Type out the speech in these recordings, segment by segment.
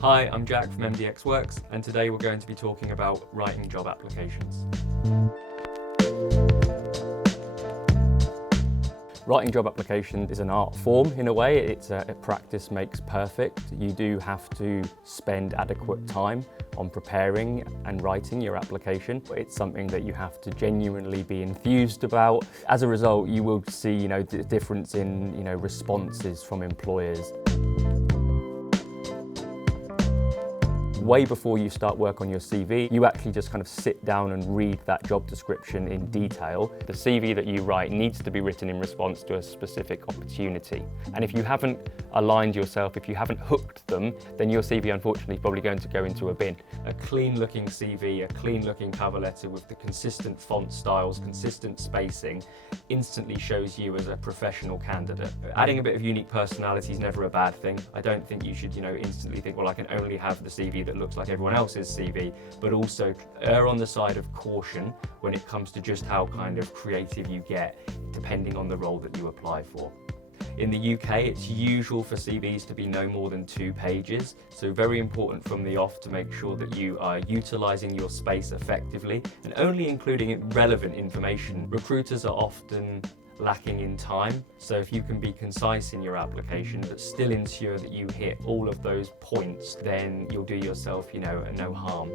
Hi, I'm Jack from MDX Works, and today we're going to be talking about writing job applications. Writing job application is an art form in a way. It's a practice makes perfect. You do have to spend adequate time on preparing and writing your application. It's something that you have to genuinely be enthused about. As a result, you will see, the difference in, responses from employers. Way before you start work on your CV, you actually just kind of sit down and read that job description in detail. The CV that you write needs to be written in response to a specific opportunity. And if you haven't aligned yourself, if you haven't hooked them, then your CV unfortunately is probably going to go into a bin. A clean looking CV, a clean looking cover letter with the consistent font styles, consistent spacing, instantly shows you as a professional candidate. Adding a bit of unique personality is never a bad thing. I don't think you should, instantly think, well, I can only have the CV that looks like everyone else's CV, but also err on the side of caution when it comes to just how kind of creative you get, depending on the role that you apply for. In the UK, it's usual for CVs to be no more than 2 pages, so very important from the off to make sure that you are utilising your space effectively and only including relevant information. Recruiters are often lacking in time, so if you can be concise in your application but still ensure that you hit all of those points, then you'll do yourself, no harm.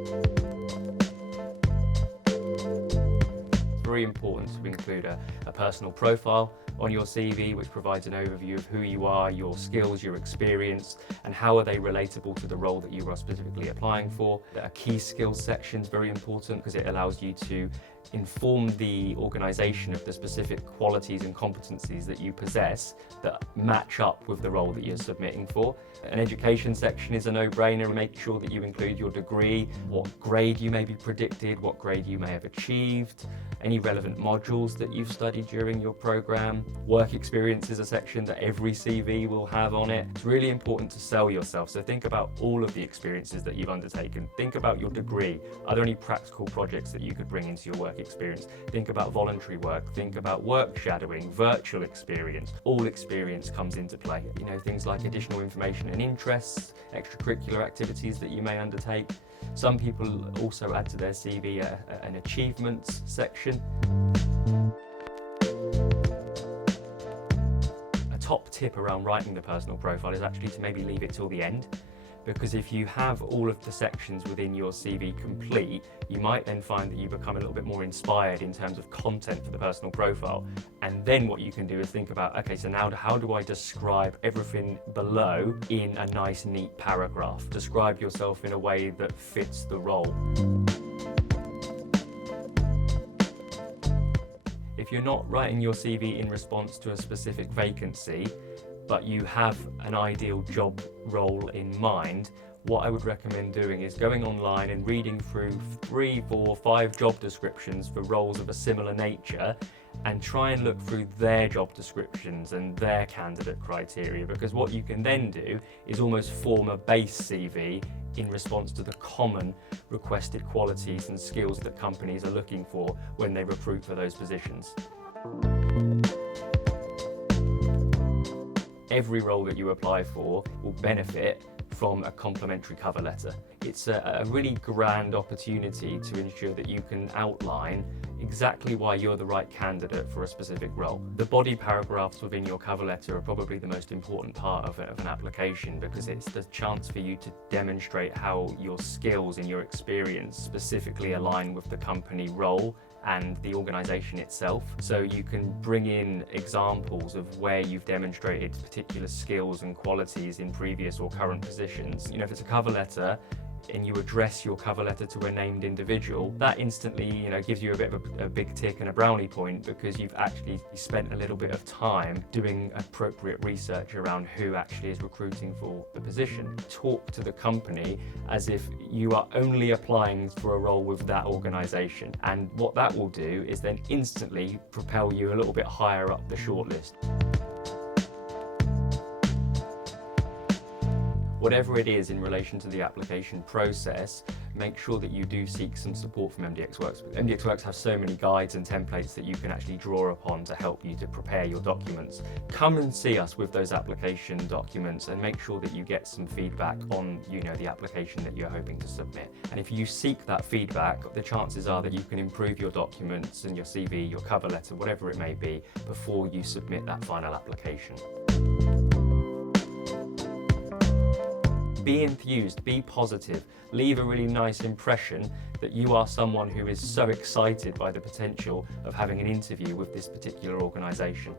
It's very important to include a personal profile on your CV, which provides an overview of who you are, your skills, your experience, and how are they relatable to the role that you are specifically applying for. A key skills section is very important because it allows you to inform the organisation of the specific qualities and competencies that you possess that match up with the role that you're submitting for. An education section is a no-brainer. Make sure that you include your degree, what grade you may be predicted, what grade you may have achieved, any relevant modules that you've studied during your programme. Work experience is a section that every CV will have on it. It's really important to sell yourself, so think about all of the experiences that you've undertaken. Think about your degree. Are there any practical projects that you could bring into your work experience? Think about voluntary work, think about work shadowing, virtual experience. All experience comes into play. Things like additional information and interests, extracurricular activities that you may undertake. Some people also add to their CV an achievements section. A top tip around writing the personal profile is actually to maybe leave it till the end, because if you have all of the sections within your CV complete, you might then find that you become a little bit more inspired in terms of content for the personal profile. And then what you can do is think about, okay, so now how do I describe everything below in a nice, neat paragraph? Describe yourself in a way that fits the role. If you're not writing your CV in response to a specific vacancy, but you have an ideal job role in mind, what I would recommend doing is going online and reading through 3, 4, 5 job descriptions for roles of a similar nature and try and look through their job descriptions and their candidate criteria, because what you can then do is almost form a base CV in response to the common requested qualities and skills that companies are looking for when they recruit for those positions. Every role that you apply for will benefit from a complimentary cover letter. It's a really grand opportunity to ensure that you can outline exactly why you're the right candidate for a specific role. The body paragraphs within your cover letter are probably the most important part of an application, because it's the chance for you to demonstrate how your skills and your experience specifically align with the company role and the organisation itself. So you can bring in examples of where you've demonstrated particular skills and qualities in previous or current positions. If it's a cover letter and you address your cover letter to a named individual, that instantly, gives you a bit of a big tick and a brownie point, because you've actually spent a little bit of time doing appropriate research around who actually is recruiting for the position. Talk to the company as if you are only applying for a role with that organisation, and what that will do is then instantly propel you a little bit higher up the shortlist. Whatever it is in relation to the application process, make sure that you do seek some support from MDX Works. MDX Works have so many guides and templates that you can actually draw upon to help you to prepare your documents. Come and see us with those application documents and make sure that you get some feedback on the application that you're hoping to submit. And if you seek that feedback, the chances are that you can improve your documents and your CV, your cover letter, whatever it may be, before you submit that final application. Be enthused, be positive, leave a really nice impression that you are someone who is so excited by the potential of having an interview with this particular organisation.